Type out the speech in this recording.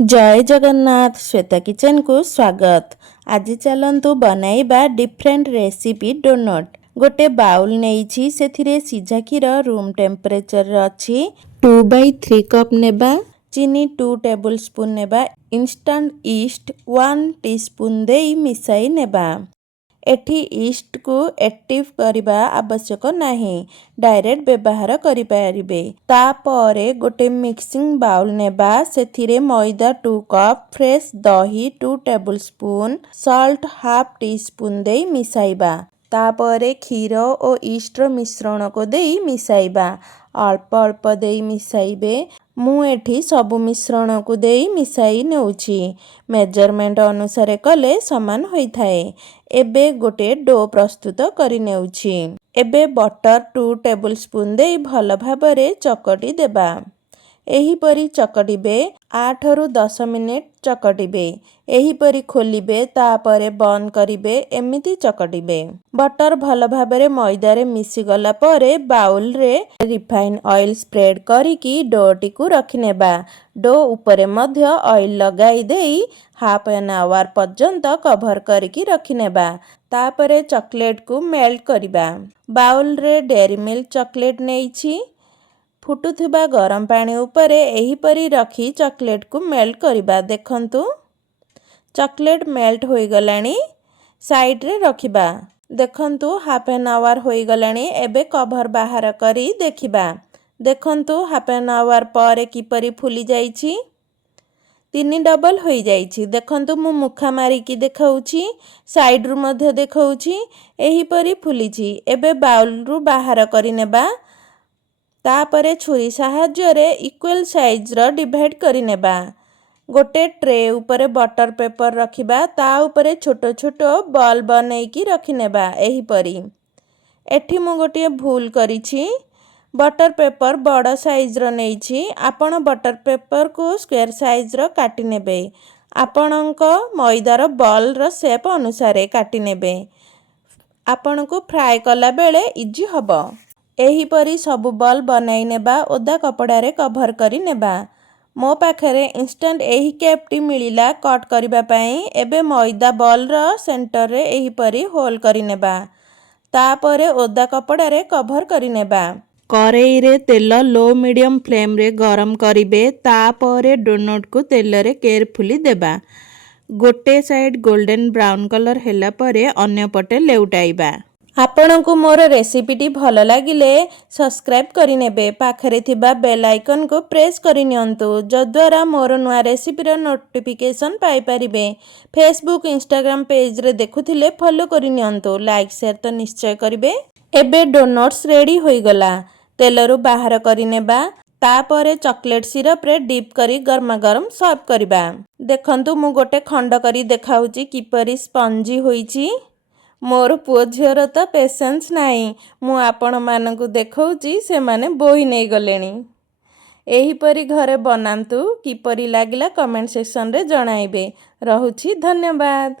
जय जगन्नाथ श्वेता किचन को स्वागत। आज चलंतु बनाइबा डिफरेंट रेसिपी डोनट। गोटे बाउल नहीं से सीझा क्षीर रूम टेम्परेचर अच्छी 2/3 कप नेबा चीनी 2 टेबल स्पून नेबा इंस्टेंट ईस्ट 1 टीस्पून देई मिसाई नेबा। एठी ईस्ट को एक्टिव करबा आवश्यक नहीं, डायरेक्ट व्यवहार करि परिबे। तापरे गोटे मिक्सिंग बाउल नेबा सेथिरे मैदा 2 कप फ्रेश दही 2 table spoon salt half tea spoon देई मिसाइबा। तापरे क्षीर और ईस्ट मिश्रण को देई मिसाइबा। अल्प अल्प देई मिसाइबे। मु एठी सब मिश्रण को देई मिसाई नेउछि। मेजरमेंट अनुसार कले समान होई थाए। एबे गोटे डो प्रस्तुत करि नेउछि। एबे बटर 2 टेबल स्पून देई भल भाबरे चकटी देबा। एहीपरी चकटिबे 8 रु 10 मिनिट चकटिबे। एहीपरी खोलिबे तापरे बंद करिबे एमिति चकटिबे। बटर भल भाबरे मैदारे मिसी गला परे बाउल रे रिफाइन ऑयल स्प्रेड करिकी डोटी को रखिनेबा। डो उपरे मध्य ऑयल लगाई देई हाफ एन आवर पर्यंत कभर करिकी रखिनेबा। तापरे चॉकलेट को मेल्ट करिबा। बाउल रे डेयरी मिल्क चॉकलेट नेइछि। फुटुथिबा गरम पानी उपरे एहीपरी रखी चॉकलेट को मेल्ट करिबा। देखंतु चॉकलेट मेल्ट होई गलानी। साइड रे रखिबा। देखंतु हाफ एन आवर होई गलानी। एबे कभर बाहर करी देखिबा। देखंतु हाफ एन आवर पर किपरी फुली जाइछि। 3 डबल होई जाइछि। देखंतु मु मुखा मारिकी देखाउछि। साइड रु मध्य देखाउछि। एहीपरी फुलिछि। एबे बाउल रु बाहर करि नेबा। तापरे छुरी साहाଯ୍य रे इक्वल साइज रो डिवाइड करि नेबा। गोटे ट्रे उपरे बटर पेपर रखिबा। ता उपरे छोटो छोटो बॉल बनैकी रखि नेबा। एहीपरी एठी मु गोटे भूल करिछि। बटर पेपर बड़ साइज रो नेइछि। आपण बटर पेपर को स्क्वायर साइज रो काटि नेबे। आपणक मैदार बॉल रो शेप अनुसार काटि नेबे। आपणको फ्राई कला बेले इजी हबो। एहीपरी सबु बॉल बनाई नेबा। ओदा कपड़ा रे कभर करि नेबा। मो पाखरे इंस्टेंट एही केपटी मिलिला कट करिबा पई। एबे मैदा बॉल रो सेंटर रे एहीपरी होल करि नेबा। तापरे ओदा कपड़ा रे कभर करि नेबा। करेई रे तेल लो मीडियम फ्लेम रे गरम करिबे। तापरे डोनट को तेल रे केयरफुली देबा। गोटे साइड गोल्डन ब्राउन कलर हैला परे अन्य पटे लेउटाइबा। आपनको मोर रेसिपीटी भल लागिले सब्सक्राइब करि नेबे। पाखरे थिबा बेल आइकन को प्रेस करि नियंतु जद्वारा मोर नुआ रेसिपीर नोटिफिकेशन पाई परिबे। फेसबुक इंस्टाग्राम पेज रे देखुथिले फॉलो करि नियंतु। लाइक शेयर तो निश्चय करिबे। एबे डोनट्स रेडी होई गला। तेलरु बाहर करि नेबा। तापरे चॉकलेट सिरप रे डिप करी गरमा गरम सर्व करिबा। देखंतु मु गोटे खंड करी देखाउची किपरि स्पंजी होईची। मोर पुओ झियर तो पेशेंस नाही। मु आपण मानकु देखाउची से माने बोही नै गलेनी। एहीपरि घरे बनांतु। किपरि लागिला कमेंट सेक्शन रे जणाइबे। रहुछि धन्यवाद।